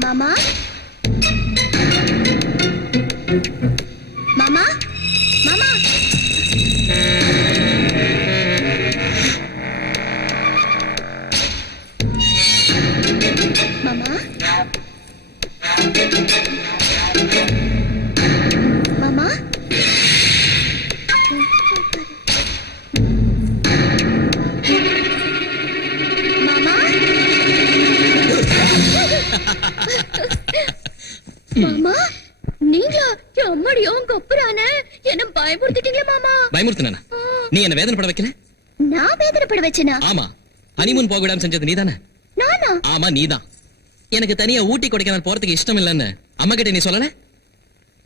மாமா மாமா பயமுறுத்தினா நீ என்ன வேதனைப்பட வைக்கல? நான் வேதனைப்பட வச்சேனா? ஆமா. ஹனிமூன் போக விடாம செஞ்சது நீதானே? நானா? ஆமா நீதான். எனக்கு தனியா ஊட்டி கொடைக்கானல் போறதுக்கு இஷ்டம் இல்லைன்னு அம்மா கிட்ட நீ சொல்லல?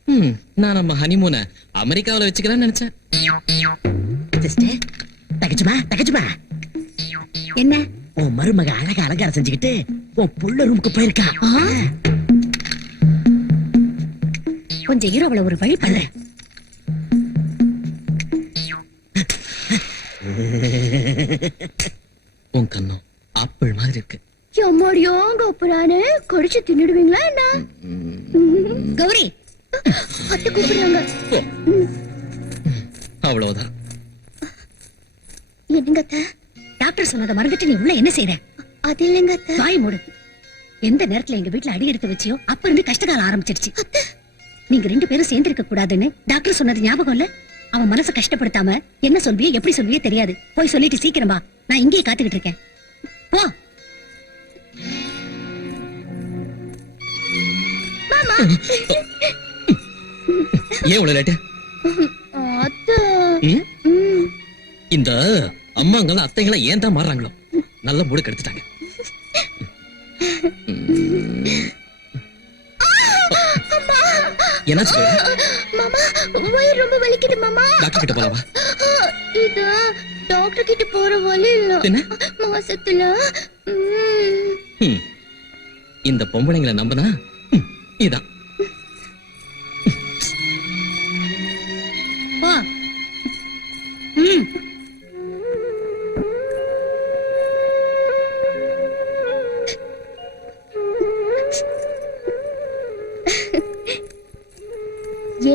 ம், நான் நம்ம ஹனிமூனை அமெரிக்காவுல வச்சுக்கலாம்னு நினைச்சேன். சிஸ்டர் தகச்சுமா தகச்சுமா என்ன? உன் மருமக அழகா அலங்காரம் செஞ்சுக்கிட்டு உன் புள்ள ரூமுக்கு போயிருக்கா. கொஞ்சம் இரு அவளை ஒரு வழி பண்றேன் உன் கண்ணம் ஆப்பிள் மாதிரி இருக்கு. எம்மாடியோ கொப்புறானே கடிச்சு தின்னுடுவீங்களா என்ன? கௌரி அத்தை கூப்பிடுறாங்க. அவ்வளவுதான். என்னங்க அத்தை? டாக்டர் சொன்னதை மறந்துட்டு நீ உள்ள என்ன செய்யற அது இல்லைங்க அத்தை. வாய் மூடு. எந்த நேரத்துல எங்க வீட்ல அடி எடுத்து வச்சியோ அப்ப இருந்து கஷ்டகாலம் ஆரம்பிச்சிருச்சு. நீங்க ரெண்டு பேரும் சேர்ந்திருக்க கூடாதுன்னு டாக்டர் சொன்னது ஞாபகம் இல்ல? அவன் மனசை கஷ்டப்படுத்தாம என்ன சொல்வியோ எப்படி சொல்வியோ தெரியாது. போய் சொல்லிட்டு சீக்கிரம் நான் இங்கேயே காத்துக்கிட்டு இருக்கேன். போ. ஏன் இவ்வளவு லேட்டு. இந்த அம்மாங்களும் அத்தைங்களும் ஏன் தான் மாறுறாங்களோ? நல்ல மூடு கெடுத்துட்டாங்க என்னாச்சு? மாமா வயிறு ரொம்ப வலிக்குது மாமா. டாக்டர் கிட்ட போலாமா? இது டாக்டர் கிட்ட போற வழி இல்ல. என்ன? மாசத்துல. இந்த பொம்பளைங்களை நம்பினா? இதான்.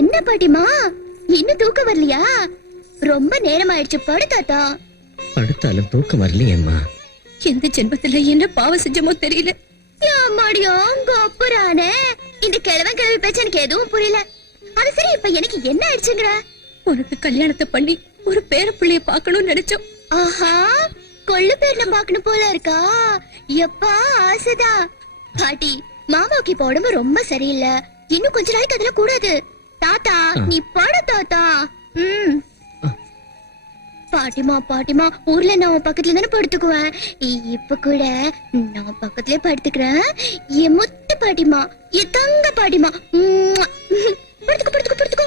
என்ன பாட்டிமா? இன்னும் தூக்கம் வரலையா? ரொம்ப நேரம் ஆயிடுச்சு படு தாத்தா. படுத்தாலும் தூக்கம் வரலையேம்மா எந்த ஜென்மத்துல என்ன பாவம் செஞ்சமோ தெரியல. அம்மாடியோ உங்க அப்புறானே இந்த கிழவன் கிழவி பேச்சு எனக்கு எதுவும் புரியல. அது சரி இப்ப எனக்கு என்ன ஆயிடுச்சுங்கிற? உனக்கு கல்யாணத்தை பண்ணி ஒரு பேர பிள்ளைய பார்க்கணும்னு நினைச்சோம். ஆஹா கொள்ளு பேர்ல பாக்கணும் போல இருக்கா? எப்பா ஆசைதா பாட்டி மாமாவுக்கு இப்ப உடம்பு ரொம்ப சரியில்லை. இன்னும் கொஞ்ச நாளைக்கு அதுல கூடாது. தாத்தா நீ பட தாத்தா. ம். பாட்டிமா பாட்டிமா ஊர்ல நான் உன் பக்கத்துல தானே படுத்துக்குவேன். இப்ப கூட நான் பக்கத்துலயே படுத்துக்கிறேன். என் முத்து பாட்டிமா என் தங்க பாட்டிமா. படுத்துக்கோ படுத்துக்கோ படுத்துக்க.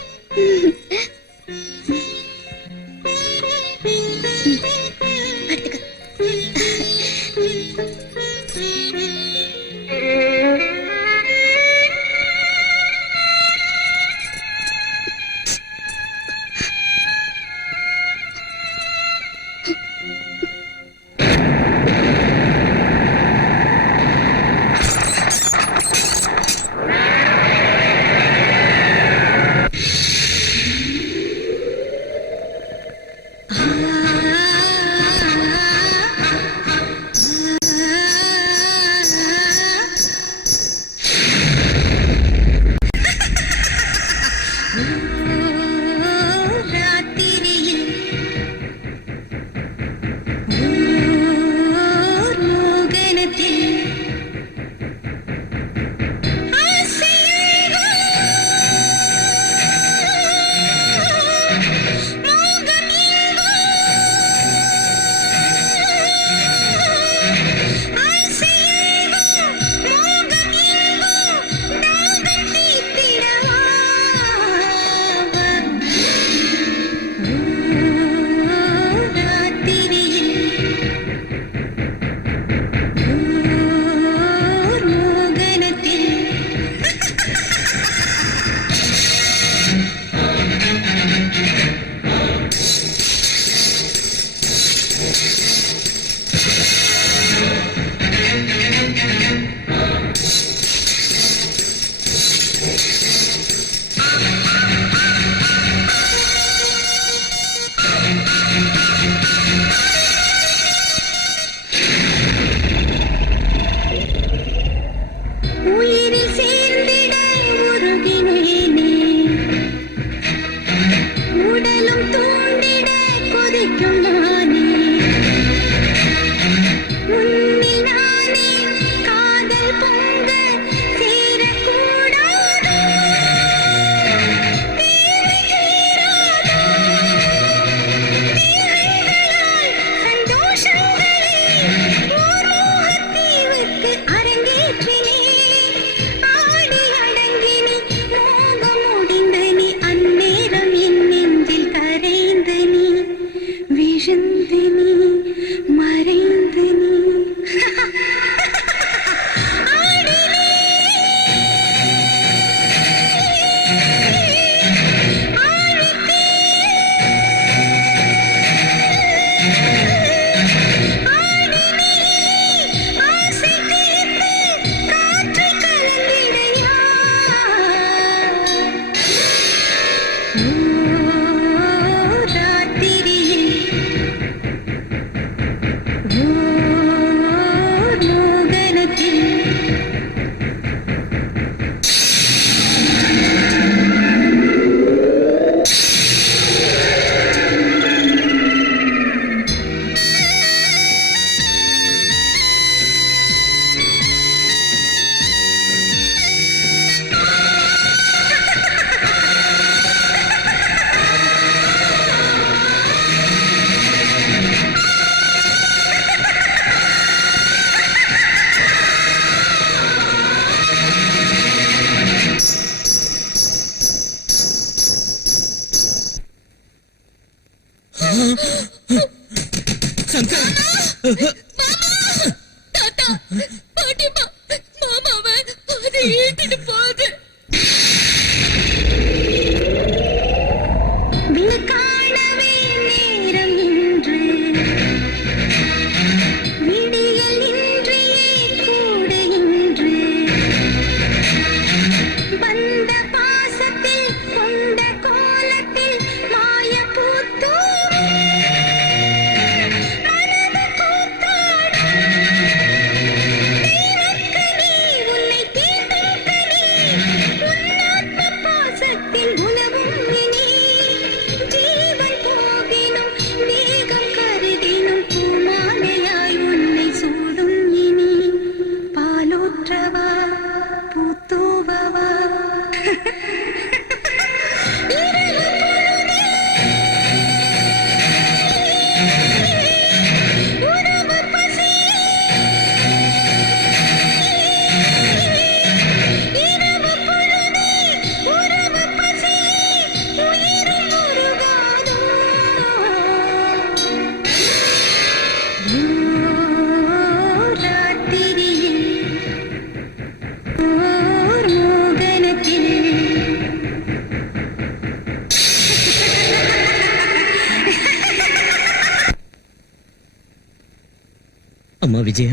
விஜயா.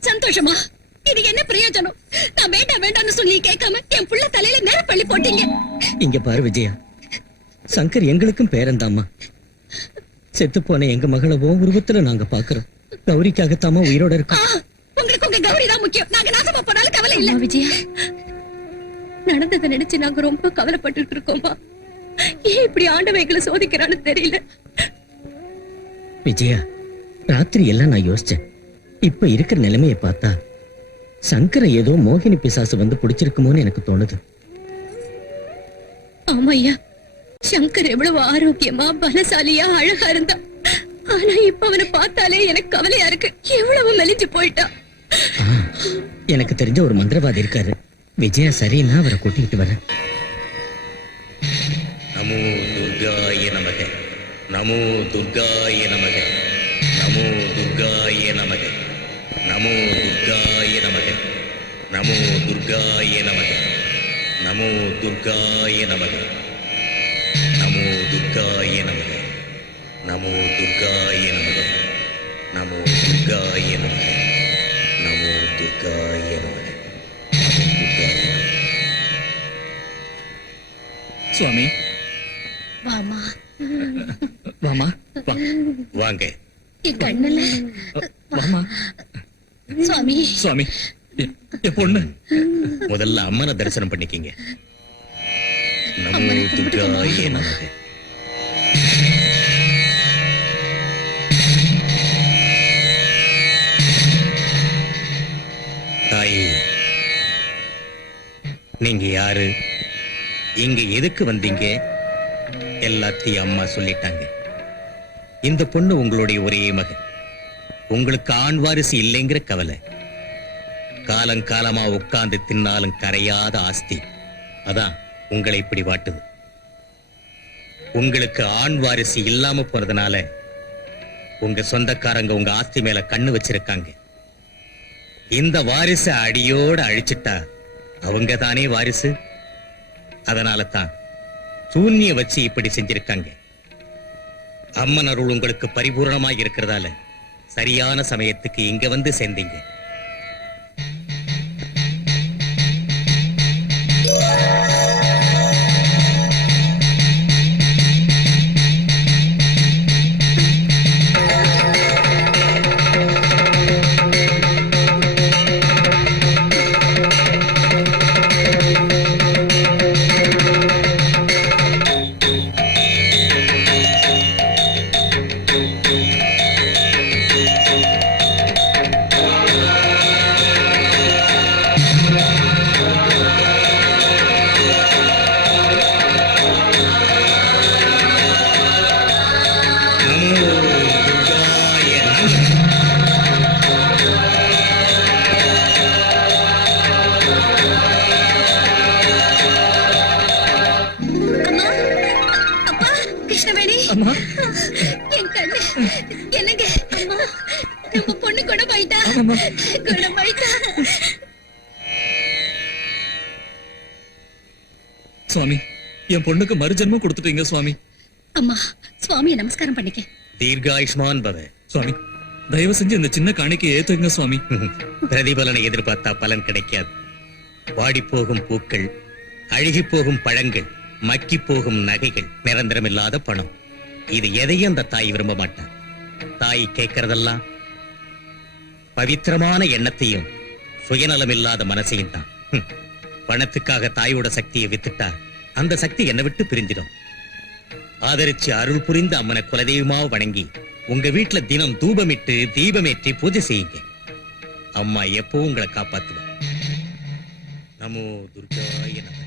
சந்தோஷமா? இது என்ன பிரயோஜனம்? நான் வேண்டாம் வேண்டாம்னு சொல்லி கேட்காம என் புள்ள தலையில நெருப்பள்ளி போட்டீங்க. இங்க பாரு விஜயா. சங்கர் எங்களுக்கும் பேரந்தாம்மா செத்து போன எங்க மகளை உன் உருவத்துல நாங்க பாக்குறோம். கௌரிக்காகத்தாம்மா உயிரோட இருக்கோம். உங்களுக்கு உங்க கௌரி தான் முக்கியம். நாங்க நாசமா போனாலும் கவலை இல்ல. விஜயா. நடந்ததை நினைச்சு நாங்க ரொம்ப கவலைப்பட்டு இருக்கோமா ஏன் இப்படி ஆண்டவன் எங்களை சோதிக்கிறான்னு தெரியல. விஜயா ராத்திரி எல்லாம் நான் யோசிச்சேன். இப்ப இருக்கிற நிலைமைய பார்த்தா சங்கரை ஏதோ மோகினி பிசாசு வந்து பிடிச்சிருக்குமோன்னு எனக்கு தோணுது. ஆமாய்யா சங்கர் எவ்வளவு ஆரோக்கியமா பலசாலியா அழகா இருந்தா. ஆனா இப்ப அவனை பார்த்தாலே எனக்கு கவலையா இருக்கு. எவ்வளவு மெலிஞ்சு போயிட்டான் எனக்கு தெரிஞ்ச ஒரு மந்திரவாதி இருக்காரு. விஜயா சரின்னா அவரை கூட்டிகிட்டு வரேன். நமோ துர்காய நமக. நமோ துர்காய நமக. நமோ துர்காய நமக. நமோ துர்காய நமக. நமோ துர்காய நமக. நமோ துர்காய நமக. நமோ துர்காய நமக. நமோ துர்காய நமக. நமோ துர்காய நமக. சுவாமி. வாமா. வாமா வாங்க. கண்ணெல்லாம் சுவாமி பொண்ணு. முதல்ல அம்மனை தரிசனம் பண்ணிக்கிங்க. நமோ துர்காய நமக. தாயே நீங்க யாரு? இங்க எதுக்கு வந்தீங்க? எல்லாத்தையும் அம்மா சொல்லிட்டாங்க. இந்த பொண்ணு உங்களுடைய ஒரே மகன். உங்களுக்கு ஆண் வாரிசு இல்லைங்கிற கவலை. காலங்காலமா உட்கார்ந்து தின்னாலும் கரையாத ஆஸ்தி. அதான் உங்களை இப்படி வாட்டுது. உங்களுக்கு ஆண் வாரிசு இல்லாம போறதுனால உங்க சொந்தக்காரங்க உங்க ஆஸ்தி மேல கண்ணு வச்சிருக்காங்க. இந்த வாரிசு அடியோட அழிச்சிட்டா அவங்க தானே வாரிசு? அதனால தான் சூன்ய வச்சு இப்படி செஞ்சிருக்காங்க. அம்மன் அருள் உங்களுக்கு பரிபூர்ணமாக இருக்கிறதால சரியான சமயத்துக்கு இங்க வந்து சேர்ந்தீங்க. என் பொண்ணுக்கு மறுஜென்மம் கொடுத்துட்டீங்க சுவாமி. அம்மா சுவாமியை நமஸ்காரம் பண்ணிக்க. தீர்காயுஷ்மான் பவ. சுவாமி தயவு செஞ்சு இந்த சின்ன காணிக்கையை ஏத்துங்க சுவாமி. பிரதிபலனை எதிர்பார்த்தா பலன் கிடைக்காது. வாடி போகும் பூக்கள் அழுகி போகும் பழங்கள் மக்கி போகும் நகைகள் நிரந்தரமில்லாத பணம். இது எதையும் அந்த தாய் விரும்ப மாட்டான் தாய் கேட்கறதெல்லாம் பவித்திரமான எண்ணத்தையும் சுயநலமில்லாத மனசையும் தான். பணத்துக்காக தாயோட சக்தியை வித்துட்டா அந்த சக்தி என்னை விட்டு பிரிஞ்சிடும். ஆதரிச்சு அருள் புரிந்த அம்மனை குலதெய்வமாக வணங்கி உங்க வீட்டுல தினம் தூபமிட்டு தீபமேற்றி பூஜை செய்யுங்க. அம்மா எப்பவும் உங்களை காப்பாத்துவா. நமோ துர்காய நம